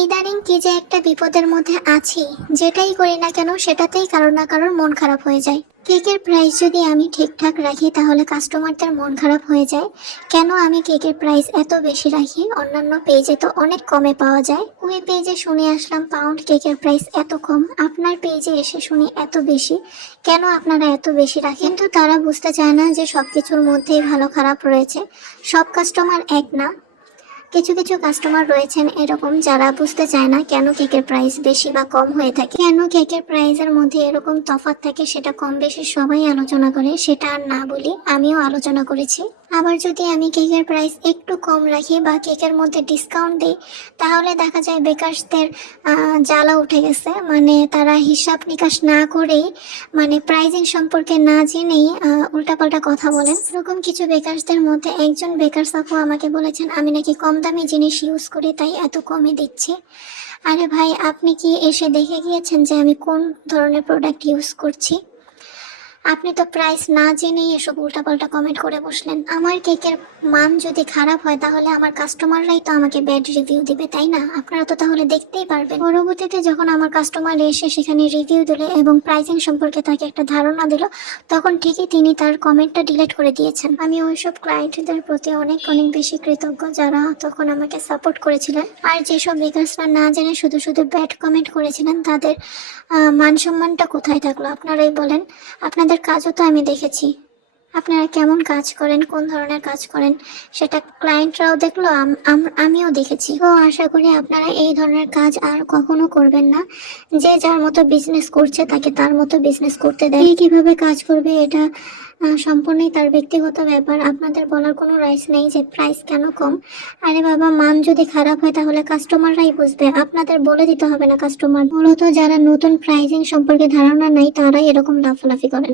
ইদানিং কি যে একটা বিপদের মধ্যে আছি, যেটাই করি না কেন সেটাতেই কারো না কারোর মন খারাপ হয়ে যায়। কেকের প্রাইস যদি আমি ঠিকঠাক রাখি তাহলে কাস্টমারদের মন খারাপ হয়ে যায়। কেন আমি কেকের প্রাইস এত বেশি রাখি? অন্যান্য পেজে তো অনেক কমে পাওয়া যায়। ওই পেজে শুনে আসলাম পাউন্ড কেকের প্রাইস এত কম, আপনার পেজে এসে শুনি এত বেশি। কেন আপনারা এত বেশি রাখেন? কিন্তু তারা বুঝতে চায় না যে সবকিছুর মধ্যেই ভালো খারাপ রয়েছে। সব কাস্টমার এক না। কিছু কিছু কাস্টমার রয়েছেন এরকম যারা বুঝতে চায় না কেন কেকের প্রাইস বেশি বা কম হয়ে থাকে, কেন কেকের প্রাইসের মধ্যে এরকম তফাৎ থাকে। সেটা কম বেশি সবাই আলোচনা করে, সেটা আর না বলি, আমিও আলোচনা করেছি। আবার যদি আমি কেকের প্রাইস একটু কম রাখি বা কেকের মধ্যে ডিসকাউন্ট দিই, তাহলে দেখা যায় বেকারসদের জ্বালা উঠে গেছে। মানে তারা হিসাব নিকাশ না করেই, মানে প্রাইজিং সম্পর্কে না জেনেই উল্টাপাল্টা কথা বলেন। এরকম কিছু বেকারসদের মধ্যে একজন বেকার আপু আমাকে বলেছেন আমি নাকি কম দামি জিনিস ইউজ করি তাই এত কমে দিচ্ছি। আরে ভাই, আপনি কি এসে দেখে গিয়েছেন যে আমি কোন ধরনের প্রোডাক্ট ইউজ করছি? আপনি তো প্রাইস না জেনেই এসব উল্টাপাল্টা কমেন্ট করে বসলেন। আমার কেকের মান যদি খারাপ হয় তাহলে আমার কাস্টমাররাই তো আমাকে ব্যাড রিভিউ দিবে, তাই না? আপনারা তো তাহলে দেখতেই পারবেন। পরবর্তীতে যখন আমার কাস্টমার এসে সেখানে রিভিউ দিল এবং প্রাইসিং সম্পর্কে তাকে একটা ধারণা দিল, তখন ঠিকই তিনি তার কমেন্টটা ডিলিট করে দিয়েছেন। আমি ওইসব ক্লায়েন্টদের প্রতি অনেক অনেক বেশি কৃতজ্ঞ যারা তখন আমাকে সাপোর্ট করেছিলেন। আর যেসব বেকার্সরা না জেনে শুধু শুধু ব্যাড কমেন্ট করেছিলেন, তাদের মান সম্মানটা কোথায় থাকলো আপনারাই বলেন? আপনাদের কাজও তো আমি দেখেছি, আপনারা কেমন কাজ করেন, কোন ধরনের কাজ করেন, সেটা ক্লায়েন্টরাও দেখলো, আমিও দেখেছি। তো আশা করি আপনারা এই ধরনের কাজ আর কখনো করবেন না। যে যার মতো বিজনেস করছে তাকে তার মতো বিজনেস করতে দেয়। কিভাবে কাজ করবে এটা সম্পূর্ণই তার ব্যক্তিগত ব্যাপার। আপনাদের বলার কোনো রাইটস নেই যে প্রাইস কেন কম। আরে বাবা, মান যদি খারাপ হয় তাহলে কাস্টমাররাই বুঝবে, আপনাদের বলে দিতে হবে না। কাস্টমার মূলত যারা নতুন প্রাইজিং সম্পর্কে ধারণা নেই তারাই এরকম লাফালাফি করেন।